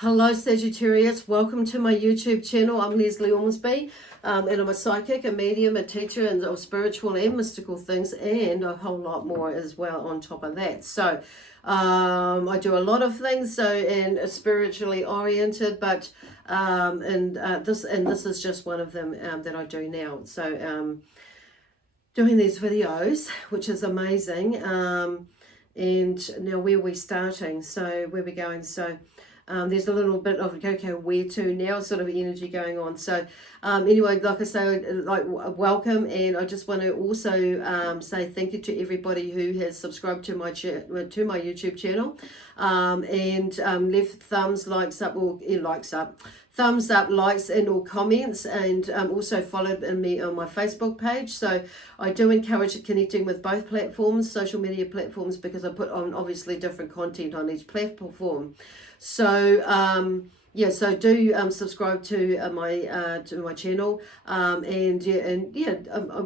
Hello Sagittarius, welcome to my YouTube channel. I'm Lesley Ormsby and I'm a psychic, a medium, a teacher and of spiritual and mystical things and a whole lot more as well on top of that. So I do a lot of things and spiritually oriented, but this is just one of them that I do now. So doing these videos, which is amazing. And now where are we starting? So where are we going? So there's a little bit of okay, where to now sort of energy going on. So anyway, like I say, welcome, and I just want to also say thank you to everybody who has subscribed to my YouTube channel and left thumbs up, likes and or comments, and also followed me on my Facebook page. So I do encourage connecting with both platforms, social media platforms, because I put on obviously different content on each platform. So yeah, so do subscribe to my channel, I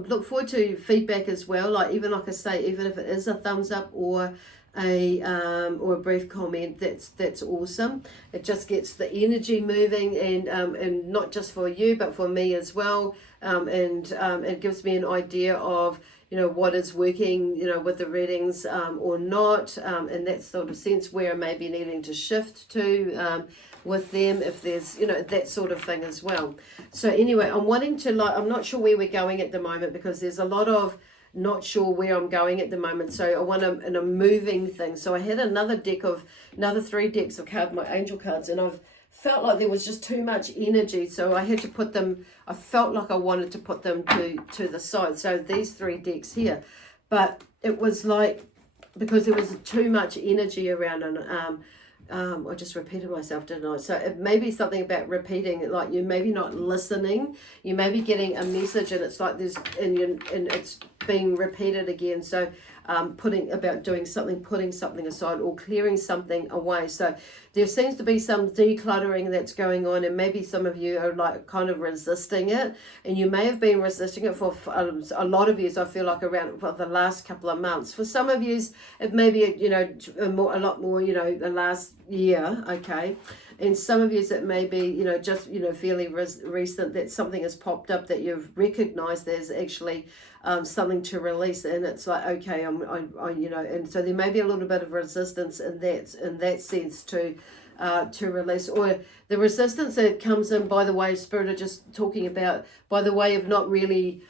look forward to feedback as well. Like I say, even if it is a thumbs up or a brief comment, that's awesome. It just gets the energy moving, and not just for you but for me as well, and it gives me an idea of what is working with the readings or not, in that sort of sense, where I may be needing to shift to with them, if there's that sort of thing as well. So anyway, I'm wanting to I'm not sure where we're going at the moment, because there's a lot of not sure where I'm going at the moment. So I want in a moving thing. So I had another 3 decks of my angel cards, and I've felt like there was just too much energy, so I had to put them, I felt like I wanted to put them to the side. So these 3 decks here, but it was like, because there was too much energy around, and I just repeated myself, didn't I? So it may be something about repeating, like you maybe not listening, you may be getting a message and it's like there's, and it's being repeated again. So putting something aside or clearing something away. So there seems to be some decluttering that's going on, and maybe some of you are like kind of resisting it, and you may have been resisting it for a lot of years. I feel like around for the last couple of months. For some of you, it may be a lot more the last year, okay. And some of you, it may be just fairly recent that something has popped up that you've recognized there's actually something to release, and it's like, okay, and so there may be a little bit of resistance in that sense to release, or the resistance that comes in by the way Spirit are just talking about, by the way of not really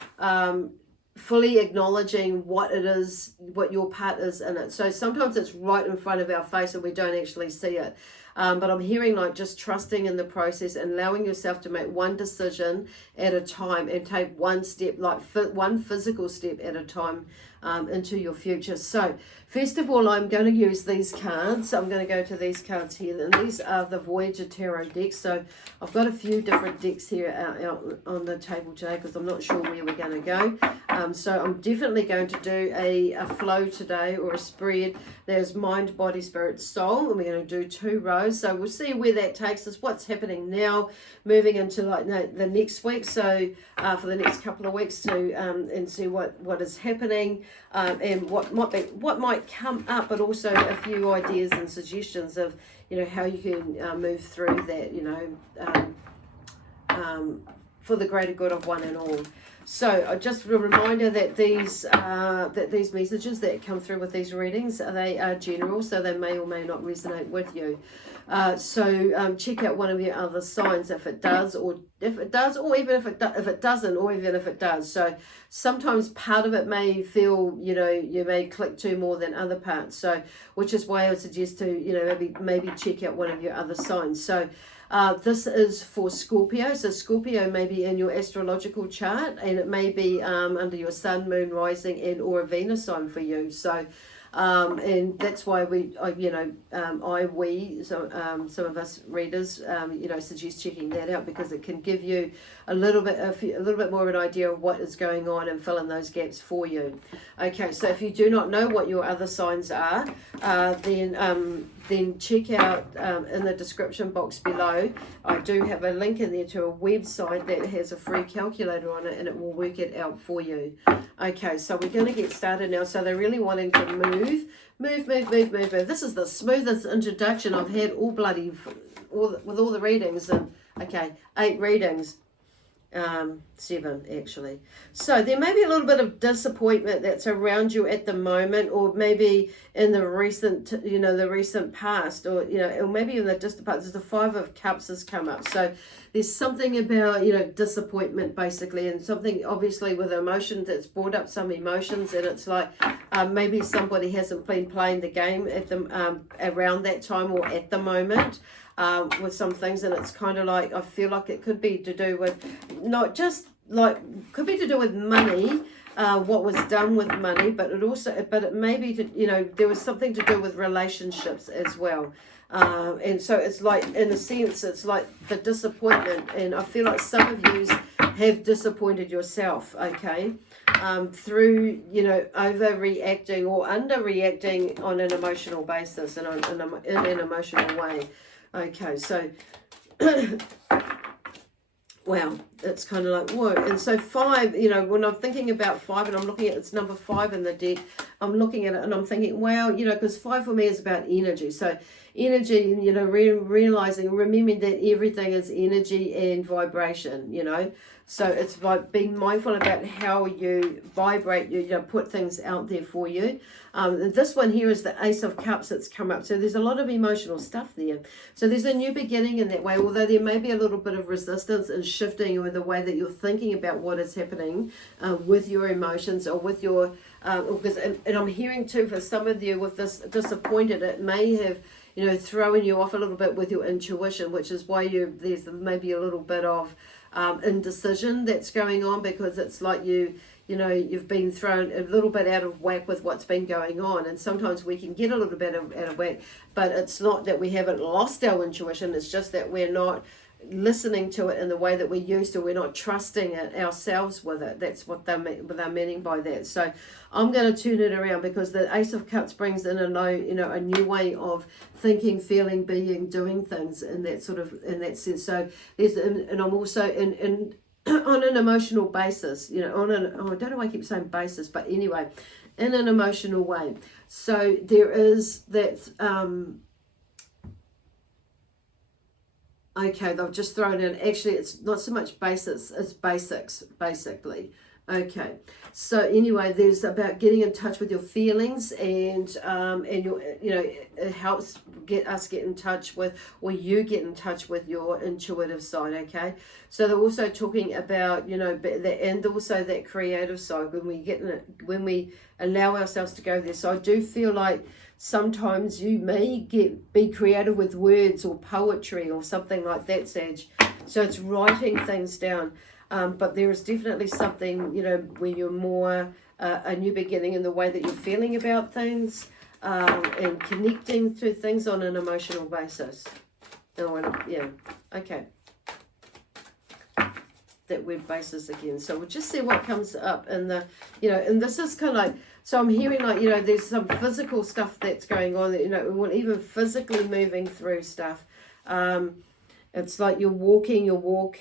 fully acknowledging what it is, what your part is in it. So sometimes it's right in front of our face and we don't actually see it. But I'm hearing like just trusting in the process and allowing yourself to make one decision at a time and take one step, like one physical step at a time into your future. So first of all, I'm going to use these cards. I'm going to go to these cards here, and these are the Voyager Tarot decks. So I've got a few different decks here out on the table today, because I'm not sure where we're going to go. So I'm definitely going to do a flow today, or a spread. There's mind, body, spirit, soul, and we're going to do 2 rows. So we'll see where that takes us, what's happening now, moving into like the next week. So for the next couple of weeks to and see what is happening, and what might come up, but also a few ideas and suggestions of how you can move through that for the greater good of one and all. So just a reminder that these messages that come through with these readings, they are general, so they may or may not resonate with you. So check out one of your other signs if it does, or even if it doesn't, or even if it does. So sometimes part of it may feel you may click to more than other parts. So which is why I would suggest to maybe check out one of your other signs. So this is for Scorpio. So Scorpio may be in your astrological chart, and it may be under your sun, moon, rising, and or a Venus sign for you. So and that's why some of us readers suggest checking that out, because it can give you a little bit more of an idea of what is going on and fill in those gaps for you. Okay, so if you do not know what your other signs are, then check out in the description box below. I do have a link in there to a website that has a free calculator on it, and it will work it out for you. Okay, so we're going to get started now. So they're really wanting to move. This is the smoothest introduction I've had all with all the readings, and okay, 8 readings. 7 actually. So there may be a little bit of disappointment that's around you at the moment, or maybe in the recent, the recent past, or or maybe in the distant past. The 5 of Cups has come up. So there's something about disappointment basically, and something obviously with emotion that's brought up some emotions, and it's like maybe somebody hasn't been playing the game at the around that time or at the moment. With some things, and it's kind of like I feel like it could be to do with not just like could be to do with money, what was done with money, but it may be to there was something to do with relationships as well, and so it's like in a sense it's like the disappointment, and I feel like some of you have disappointed yourself, okay, through overreacting or underreacting on an emotional basis and in an emotional way. Okay, so, wow, it's kind of like, whoa. And so 5, when I'm thinking about 5 and I'm looking at, it's number 5 in the deck, I'm looking at it and I'm thinking, wow, because 5 for me is about energy. So energy, realizing, remembering that everything is energy and vibration, So it's like being mindful about how you vibrate, put things out there for you. This one here is the Ace of Cups that's come up. So there's a lot of emotional stuff there. So there's a new beginning in that way, although there may be a little bit of resistance and shifting with the way that you're thinking about what is happening with your emotions or with your, and I'm hearing too for some of you with this disappointed, it may have, throwing you off a little bit with your intuition, which is why there's maybe a little bit of indecision that's going on, because it's like you've been thrown a little bit out of whack with what's been going on. And sometimes we can get a little bit out of whack, but it's not that we haven't lost our intuition, it's just that we're not listening to it in the way that we used to. We're not trusting it ourselves with it. That's what they're meaning by that. So I'm going to turn it around, because the Ace of Cups brings in a new way of thinking, feeling, being, doing things in that sense. So and I'm also in on an emotional basis, I don't know why I keep saying basis, but anyway, in an emotional way. So there is that, okay, they've just thrown in, actually it's not so much basis, it's basics, basically. Okay, so anyway, there's about getting in touch with your feelings, and your, it helps get in touch with, or you get in touch with your intuitive side. Okay, so they're also talking about, and also that creative side when we allow ourselves to go there. So I do feel like sometimes you may be creative with words or poetry or something like that, Sag. So it's writing things down. But there is definitely something, when you're more a new beginning in the way that you're feeling about things, and connecting to things on an emotional basis. Yeah, okay. That word basis again. So we'll just see what comes up in the, and this is kind of like, so I'm hearing like, there's some physical stuff that's going on, that, even physically moving through stuff. It's like you're walking your walk,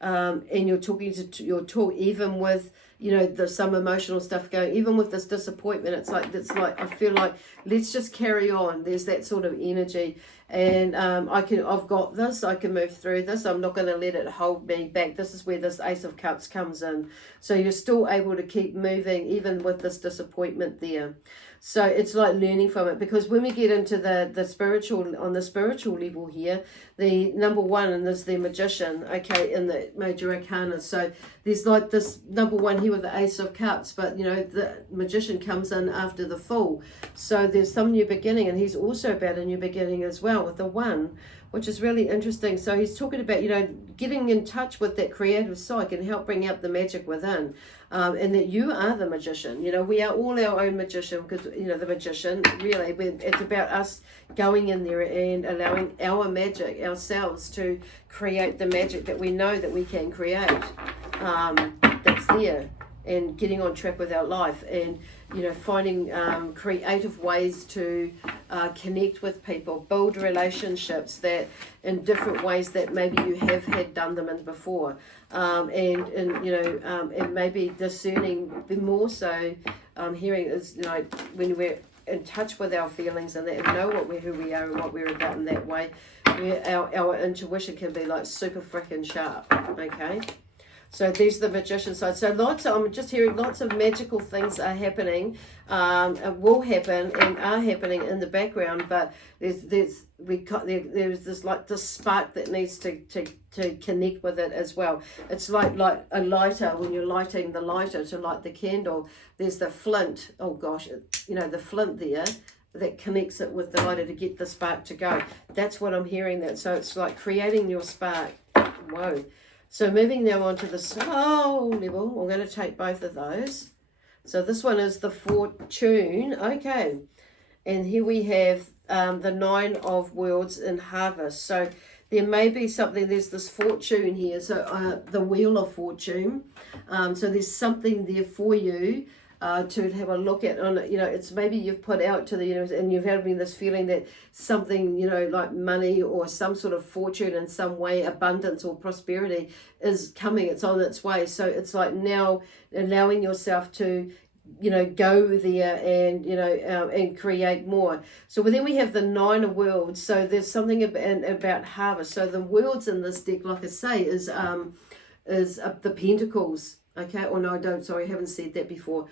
and you're talking to your talk, even with there's some emotional stuff going, even with this disappointment. It's like I feel like, let's just carry on. There's that sort of energy, and I've got this, I can move through this, I'm not going to let it hold me back. This is where this Ace of Cups comes in. So you're still able to keep moving even with this disappointment there. So it's like learning from it, because when we get into the spiritual, on the spiritual level here, the number 1 and there's the Magician, okay, in the major arcana. So there's like this number 1 here with the Ace of Cups, but the Magician comes in after the Fool. So there's some new beginning, and he's also about a new beginning as well with the 1, which is really interesting. So he's talking about, getting in touch with that creative side can help bring out the magic within. And that you are the magician. We are all our own magician, because, the magician, really, it's about us going in there and allowing our magic, ourselves, to create the magic that we know that we can create, that's there, and getting on track with our life, and, finding creative ways to connect with people, build relationships that in different ways that maybe you have had done them in before. And maybe discerning, the more so hearing is when we're in touch with our feelings and that, and know who we are and what we're about in that way, our intuition can be like super freaking sharp. Okay. So there's the Magician side. So I'm just hearing lots of magical things are happening, will happen and are happening in the background. But there's this like this spark that needs to connect with it as well. It's like a lighter, when you're lighting the lighter to light the candle. There's the flint. Oh gosh, the flint there that connects it with the lighter to get the spark to go. That's what I'm hearing. That so it's like creating your spark. Whoa. So moving now on to the soul level, I'm going to take both of those. So this one is the Fortune. Okay. And here we have the Nine of Worlds in Harvest. So there may be something, there's this Fortune here. So the Wheel of Fortune. So there's something there for you to have a look at. It's maybe you've put out to the universe and you've having this feeling that something, like money or some sort of fortune in some way, abundance or prosperity is coming. It's on its way. So it's like now allowing yourself to, go there and, and create more. So then we have the Nine of Worlds. So there's something about harvest. So the worlds in this deck, like I say, is the Pentacles. Okay, or no, I haven't said that before.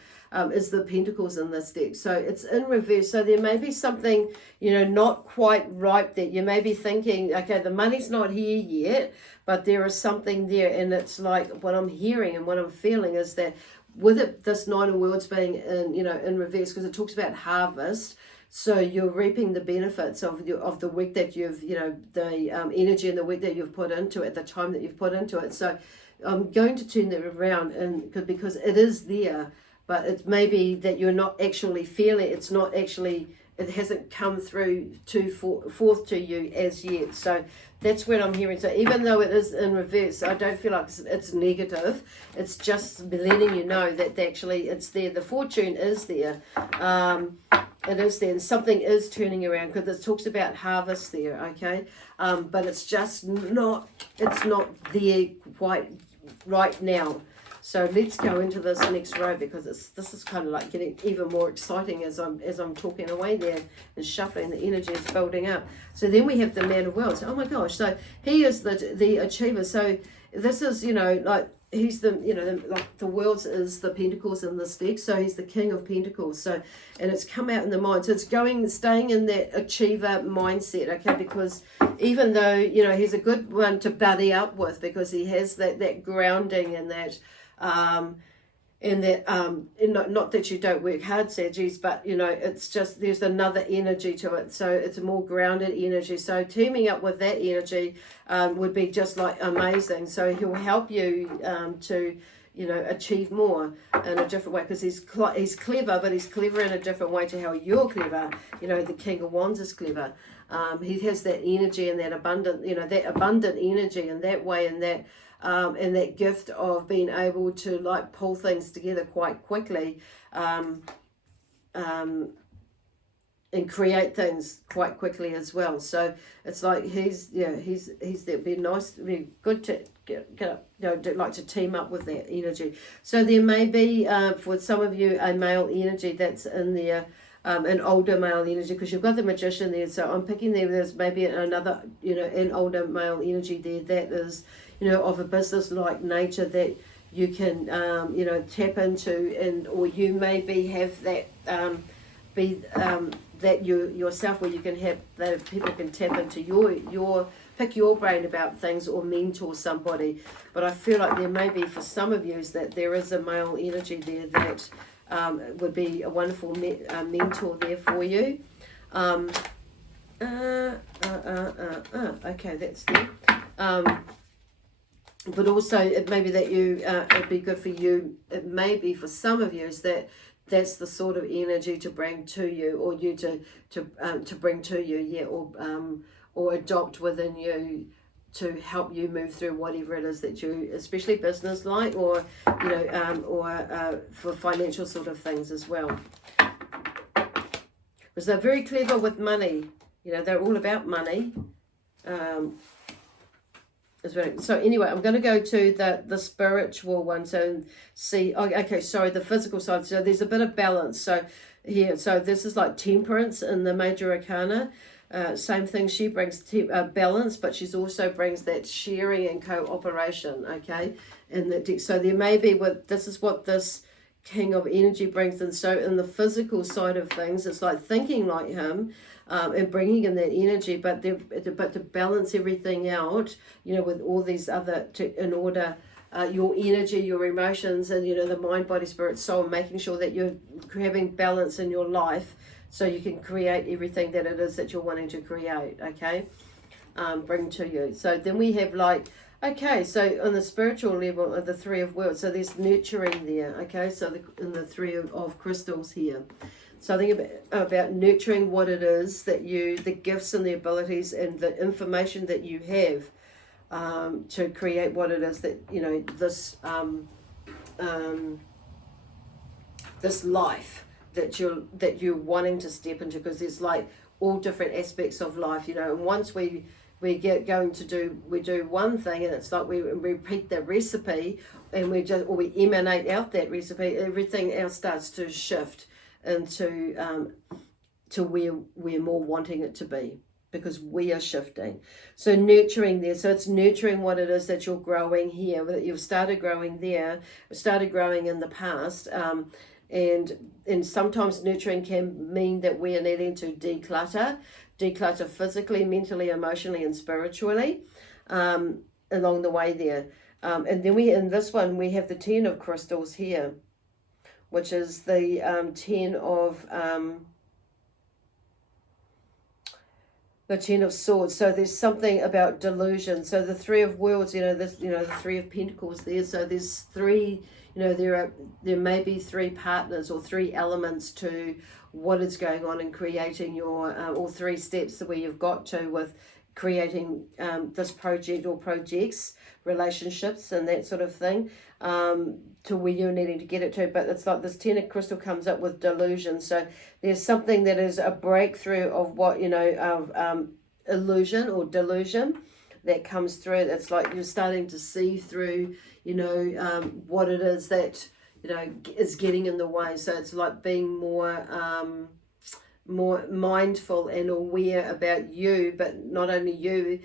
Is the Pentacles in this deck. So it's in reverse. So there may be something, not quite right there. You may be thinking, okay, the money's not here yet, but there is something there. And it's like what I'm hearing and what I'm feeling is that with it, this Nine of Worlds being in reverse, because it talks about harvest. So you're reaping the benefits of the work that you've, the energy and the work that you've put into it, the time that you've put into it. So I'm going to turn that around, and because it is there, but it may be that you're not actually feeling it. It hasn't come through forth to you as yet. So that's what I'm hearing. So even though it is in reverse, I don't feel like it's negative. It's just letting you know that actually it's there. The Fortune is there. It is there, and something is turning around, because it talks about harvest there, okay? But it's just not there quite right now. So let's go into this next row, because this is kind of like getting even more exciting as I'm talking away there and shuffling. The energy is building up. So then we have the Man of Worlds. Oh my gosh! So he is the achiever. So this is like he's like the Worlds is the Pentacles in this deck. So he's the King of Pentacles. So and it's come out in the mind. So it's staying in that achiever mindset. Okay, because even though he's a good one to buddy up with, because he has that grounding and that. Not that you don't work hard, Saggies, but it's just there's another energy to it, so it's a more grounded energy. So teaming up with that energy would be just like amazing. So he'll help you to achieve more in a different way, because he's clever, but he's clever in a different way to how you're clever. The King of Wands is clever. He has that energy and that abundant energy in that way, and that gift of being able to like pull things together quite quickly, and create things quite quickly as well. So it's like he's there. Be nice, be good to like to team up with that energy. So there may be for some of you a male energy that's in there. An older male energy, because you've got the Magician there. So I'm picking there's maybe another, an older male energy there that is, of a business-like nature that you can, tap into, or you maybe have that that you yourself, where you can have that people can tap into your pick your brain about things or mentor somebody. But I feel like there may be for some of you that there is a male energy there that would be a wonderful mentor there for you. Okay, that's there. But also it may be that it'd be good for you. It may be for some of you is that's the sort of energy to bring to you, or you to bring to you, or adopt within you, to help you move through whatever it is that you, especially business like, or for financial sort of things as well. Because they're very clever with money. They're all about money. So anyway, I'm going to go to the spiritual one. So see, okay, sorry, the physical side. So there's a bit of balance. So here, so this is like temperance in the major arcana. Same thing, she brings balance, but she's also brings that sharing and cooperation, okay? And that, so there may be, this is what this king of energy brings. And so in the physical side of things, it's like thinking like him, and bringing in that energy, but to balance everything out, with all these other, in order, your energy, your emotions, and the mind, body, spirit, soul, making sure that you're having balance in your life, so you can create everything that it is that you're wanting to create. Okay, bring to you. So then we have okay, so on the spiritual level of the Three of Worlds, so there's nurturing there. Okay, so in the Three of Crystals here. So I think about nurturing what it is that the gifts and the abilities and the information that you have, to create what it is that, this life that you're wanting to step into, because there's all different aspects of life, and once we do one thing, and it's like we repeat the recipe, and we emanate out that recipe, everything else starts to shift into to where we're more wanting it to be, because we are shifting. So nurturing there, so it's nurturing what it is that you're growing here, that you've started growing there, started growing in the past, and sometimes nurturing can mean that we are needing to declutter physically, mentally, emotionally, and spiritually, along the way there. And then in this one, we have the 10 of Crystals here, which is the 10 of Swords. So there's something about delusion. So the Three of Worlds, the Three of Pentacles there. So there's three, there may be three partners or three elements to what is going on in creating your, or three steps where you've got to with creating this project or projects, relationships and that sort of thing, to where you're needing to get it to. But it's like this 10 of Crystal comes up with delusion. So there's something that is a breakthrough of what, of illusion or delusion that comes through. It's like you're starting to see through, what it is that, is getting in the way. So it's like being more mindful and aware about you, but not only you,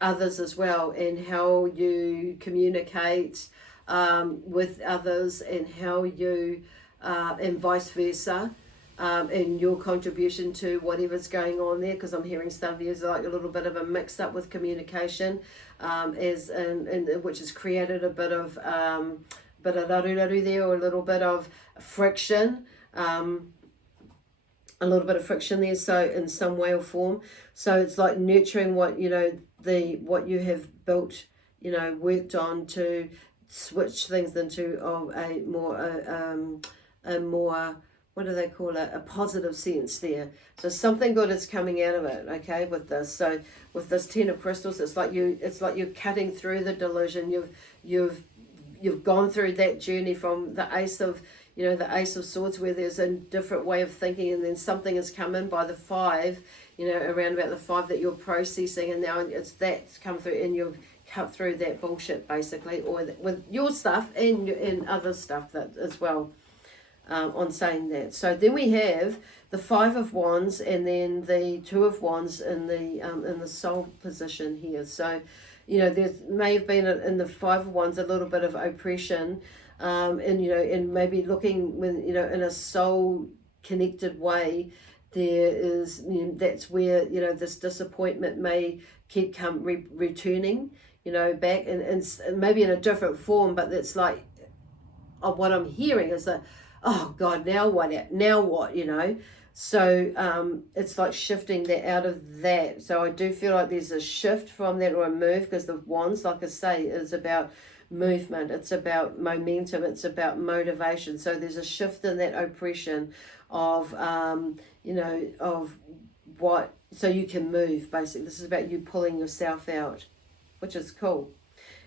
others as well, and how you communicate with others, and how you and vice versa, and your contribution to whatever's going on there, because I'm hearing stuff there's like a little bit of a mix up with communication, which has created a bit of raru there, or a little bit of friction, there, so in some way or form. So it's like nurturing what what you have built, worked on, to switch things into a more what do they call it, a positive sense there. So something good is coming out of it, okay, with this. So with this 10 of Crystals, it's like you're cutting through the delusion. You've gone through that journey from the Ace of Swords, where there's a different way of thinking, and then something has come in by the 5, around about the 5 that you're processing, and now that's come through, and you've cut through that bullshit basically, or with your stuff and other stuff that as well, on saying that. So then we have the 5 of Wands, and then the 2 of Wands in the soul position here. So there may have been in the 5 of Wands a little bit of oppression, and maybe looking when in a soul connected way, there is that's where this disappointment may keep returning back, and maybe in a different form, but it's like what I'm hearing is that, oh God, now what, so it's like shifting that out of that. So I do feel like there's a shift from that, or a move, because the Wands, like I say, is about movement, it's about momentum, it's about motivation. So there's a shift in that oppression of of what, so you can move basically. This is about you pulling yourself out, which is cool.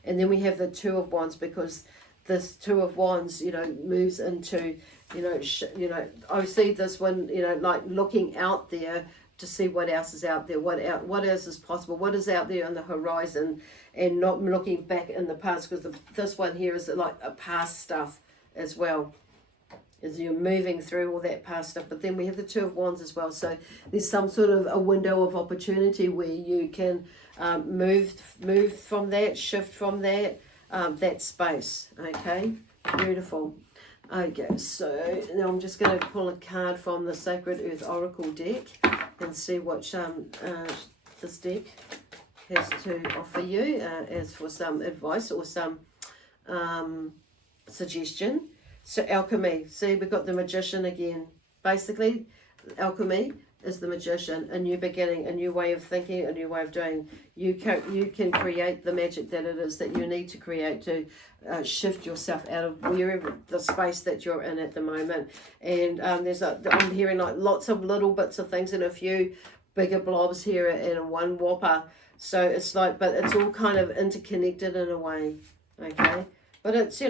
And then we have the 2 of Wands, because this 2 of Wands moves into I see this one like looking out there, to see what else is out there, what else is possible, what is out there on the horizon, and not looking back in the past, because this one here is like a past stuff as well, as you're moving through all that past stuff. But then we have the Two of Wands as well, so there's some sort of a window of opportunity where you can move from that, shift from that space. Okay, beautiful. Okay, so now I'm just going to pull a card from the Sacred Earth Oracle deck and see what this deck has to offer you as for some advice or some suggestion. So alchemy, see, we've got the Magician again. Basically, alchemy is the Magician, a new beginning, a new way of thinking, a new way of doing. You can create the magic that it is that you need to create to shift yourself out of wherever the space that you're in at the moment. And I'm hearing like lots of little bits of things and a few bigger blobs here and one whopper. So it's like, but it's all kind of interconnected in a way, okay? But it's,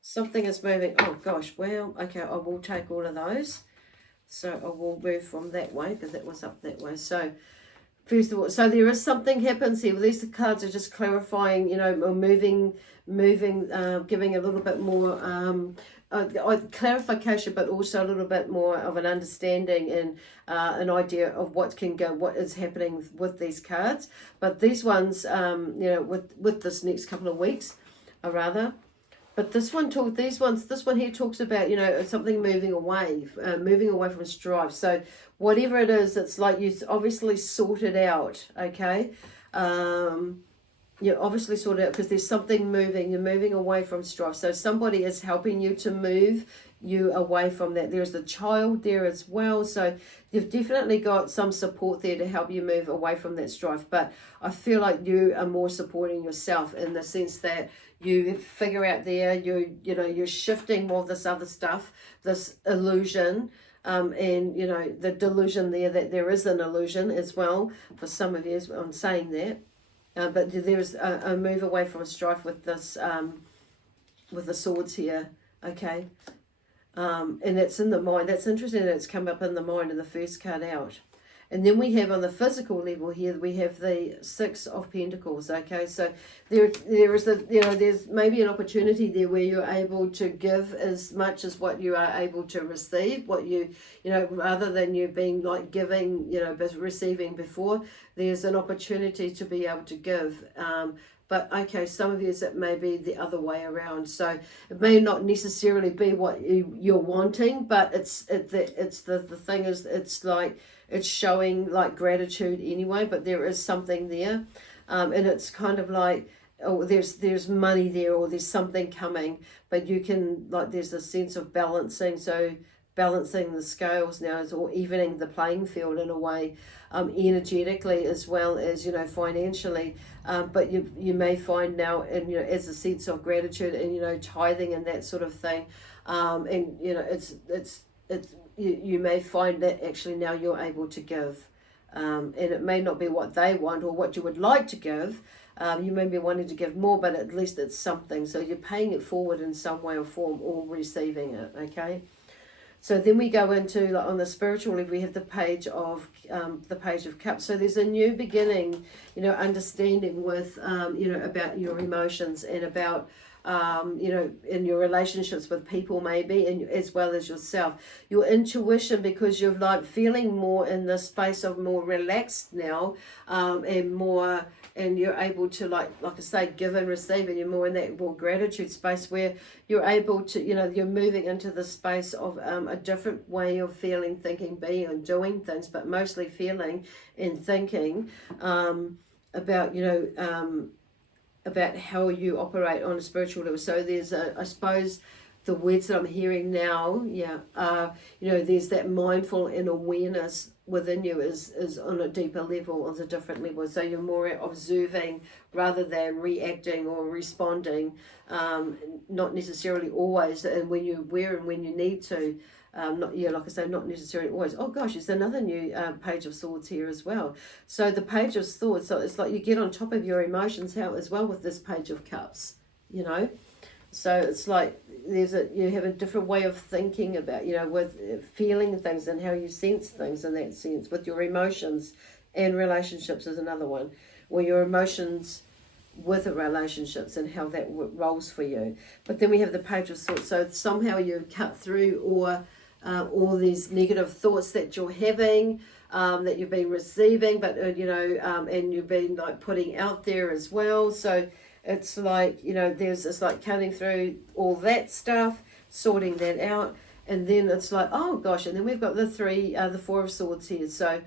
something is moving. Oh gosh, well, okay, I will take all of those. So I will move from that way because that was up that way. So first of all, so there is something happens here. These cards are just clarifying, moving, giving a little bit more clarification, but also a little bit more of an understanding and an idea of what is happening with these cards. But these ones, with this next couple of weeks, But this one here talks about, something moving away from strife. So whatever it is, it's like you obviously sort it out, okay? You obviously sort it out because there's something moving. You're moving away from strife. So somebody is helping you to move you away from that. There's the child there as well. So you've definitely got some support there to help you move away from that strife. But I feel like you are more supporting yourself in the sense that you figure out there, you're shifting more of this other stuff, this illusion, and the delusion there that there is an illusion as well for some of you. I'm saying that, but there's a move away from strife with this, with the swords here. Okay, and it's in the mind. That's interesting that it's come up in the mind in the first card out. And then we have on the physical level here, we have the Six of Pentacles, okay? So there is there's maybe an opportunity there where you're able to give as much as what you are able to receive, rather than you being like giving, but receiving before, there's an opportunity to be able to give. But okay, some of you it may be the other way around. So it may not necessarily be what you're wanting, but the thing is, it's like, it's showing like gratitude anyway, but there is something there. And it's kind of like, oh, there's money there, or there's something coming, but you can, like, there's a sense of balancing. So balancing the scales now or evening the playing field in a way, energetically as well as, financially. But you may find now, and, as a sense of gratitude and, tithing and that sort of thing. And, you may find that actually now you're able to give. And it may not be what they want or what you would like to give. You may be wanting to give more, but at least it's something. So you're paying it forward in some way or form or receiving it, okay? So then we go into, like, on the spiritual level, we have the Page of Cups. So there's a new beginning, understanding with, about your emotions and about, in your relationships with people maybe, and as well as yourself. Your intuition, because you're like feeling more in the space of more relaxed now, and you're able to, like I say, give and receive, and you're more in that more gratitude space where you're able to, you're moving into the space of a different way of feeling, thinking, being, and doing things, but mostly feeling and thinking about, about how you operate on a spiritual level. So there's I suppose the words that I'm hearing now, there's that mindful and awareness within you is on a deeper level, on a different level. So you're more observing rather than reacting or responding, not necessarily always, and when you need to. Like I say, not necessarily always. Oh gosh, it's another new Page of Swords here as well. So the Page of Swords, so it's like you get on top of your emotions as well with this Page of Cups, So it's like you have a different way of thinking about, with feeling things and how you sense things in that sense, with your emotions, and relationships is another one, or your emotions with the relationships and how that rolls for you. But then we have the Page of Swords. So somehow you cut through all these negative thoughts that you're having, that you've been receiving, but and you've been like putting out there as well. So it's like, it's like cutting through all that stuff, sorting that out, and then it's like, oh gosh, and then we've got the Four of Swords here. So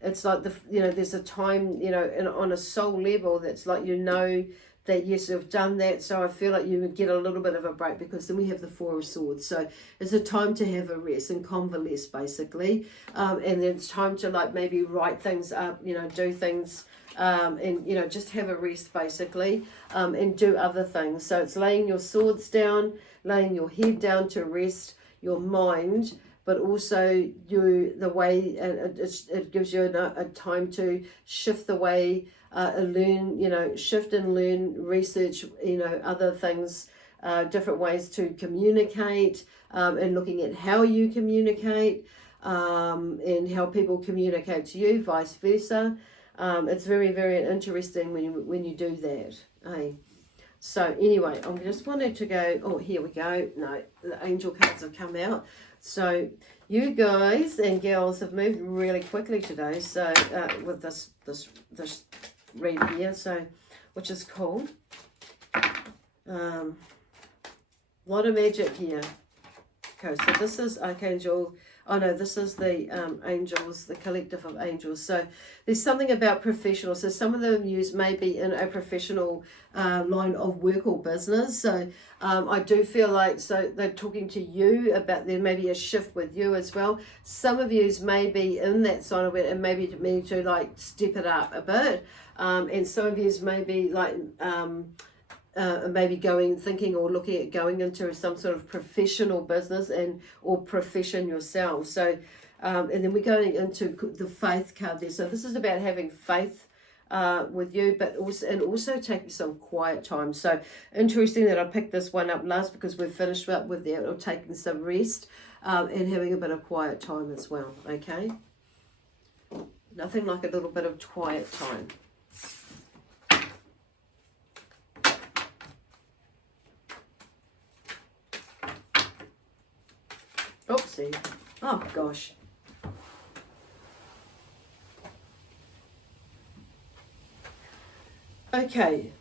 it's like there's a time, and on a soul level, that's like, that yes, you've done that. So I feel like you would get a little bit of a break, because then we have the Four of Swords. So it's a time to have a rest and convalesce, basically. And then it's time to like maybe write things up, do things, and just have a rest, basically, and do other things. So it's laying your swords down, laying your head down to rest your mind, but also the way it gives you a time to shift the way, learn, shift and learn, research, other things, different ways to communicate, and looking at how you communicate, and how people communicate to you, vice versa. It's very, very interesting when you do that. Hey. So anyway, I just wanted to go, oh, here we go. No, the angel cards have come out. So you guys and girls have moved really quickly today. So with this read here, so which is cool. Lot of magic here. Okay, so this is Archangel. Oh no, this is the angels, the collective of angels. So there's something about professional. So some of them may be in a professional line of work or business. So I do feel like, so they're talking to you about there may be a shift with you as well. Some of you may be in that side of it and maybe need to like step it up a bit. And some of you may be like maybe thinking or looking at going into some sort of professional business or profession yourself. So, and then we're going into the faith card there. So this is about having faith with you, but also taking some quiet time. So interesting that I picked this one up last, because we've finished up with that, or taking some rest, and having a bit of quiet time as well. Okay, nothing like a little bit of quiet time. Oopsie. Oh, gosh. Okay.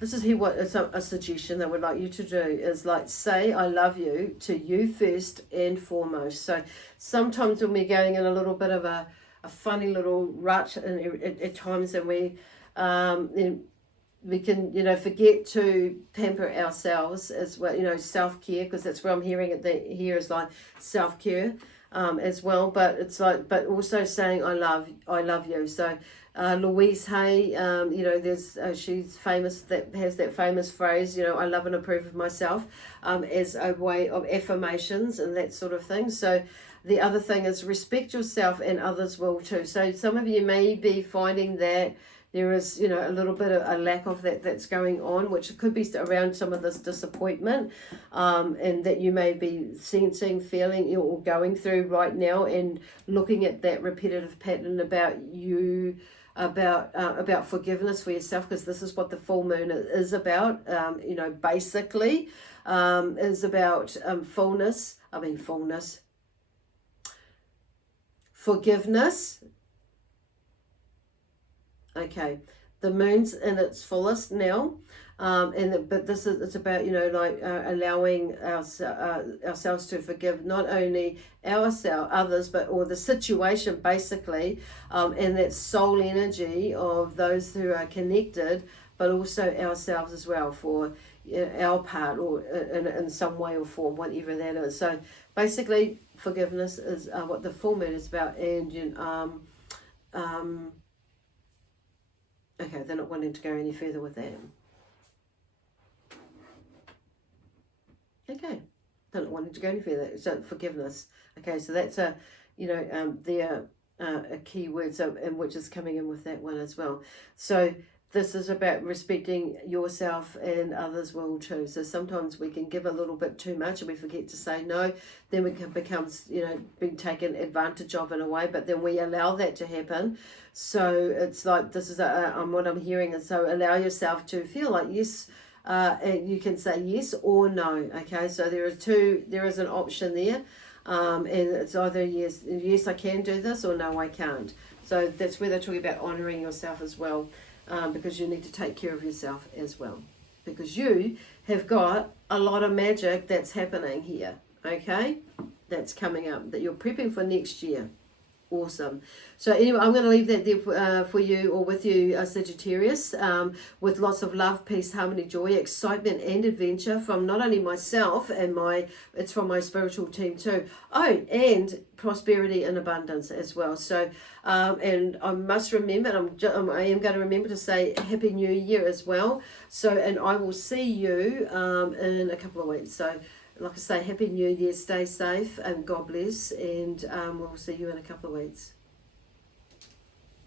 This is what it's a suggestion that I would like you to do is like say I love you to you first and foremost. So sometimes when we're going in a little bit of a funny little rut at times, and we can, forget to pamper ourselves as well, self-care, because that's where I'm hearing it here is like self-care as well. But it's like, but also saying I love you. So Louise Hay, there's she's famous, that has that famous phrase, I love and approve of myself, as a way of affirmations and that sort of thing. So the other thing is respect yourself, and others will too. So some of you may be finding that there is, a little bit of a lack of that's going on, which could be around some of this disappointment, and that you may be sensing, feeling, or going through right now, and looking at that repetitive pattern about you, about forgiveness for yourself, because this is what the full moon is about. Basically, is about forgiveness. Okay, the moon's in its fullest now, but it's about allowing ourselves to forgive not only others, but or the situation basically, and that soul energy of those who are connected, but also ourselves as well for our part, or in some way or form, whatever that is. So basically, forgiveness is what the full moon is about, and okay, they're not wanting to go any further with that. Okay, they're not wanting to go any further. So forgiveness. Okay, so that's a key word, so and which is coming in with that one as well. So this is about respecting yourself, and others will too. So sometimes we can give a little bit too much and we forget to say no. Then we can become, being taken advantage of in a way, but then we allow that to happen. So it's like, this is what I'm hearing. And so allow yourself to feel like yes, and you can say yes or no. Okay, so there is an option there. And it's either yes I can do this, or no I can't. So that's where they're talking about honouring yourself as well, because you need to take care of yourself as well, because you have got a lot of magic that's happening here, okay, that's coming up, that you're prepping for next year. Awesome. So anyway, I'm going to leave that there for you, or with you, Sagittarius, with lots of love, peace, harmony, joy, excitement, and adventure from not only myself and it's from my spiritual team too. Oh, and prosperity and abundance as well. So, and I must remember, I am going to remember to say Happy New Year as well. So, and I will see you in a couple of weeks. So, like I say, Happy New Year, stay safe, and God bless, and we'll see you in a couple of weeks.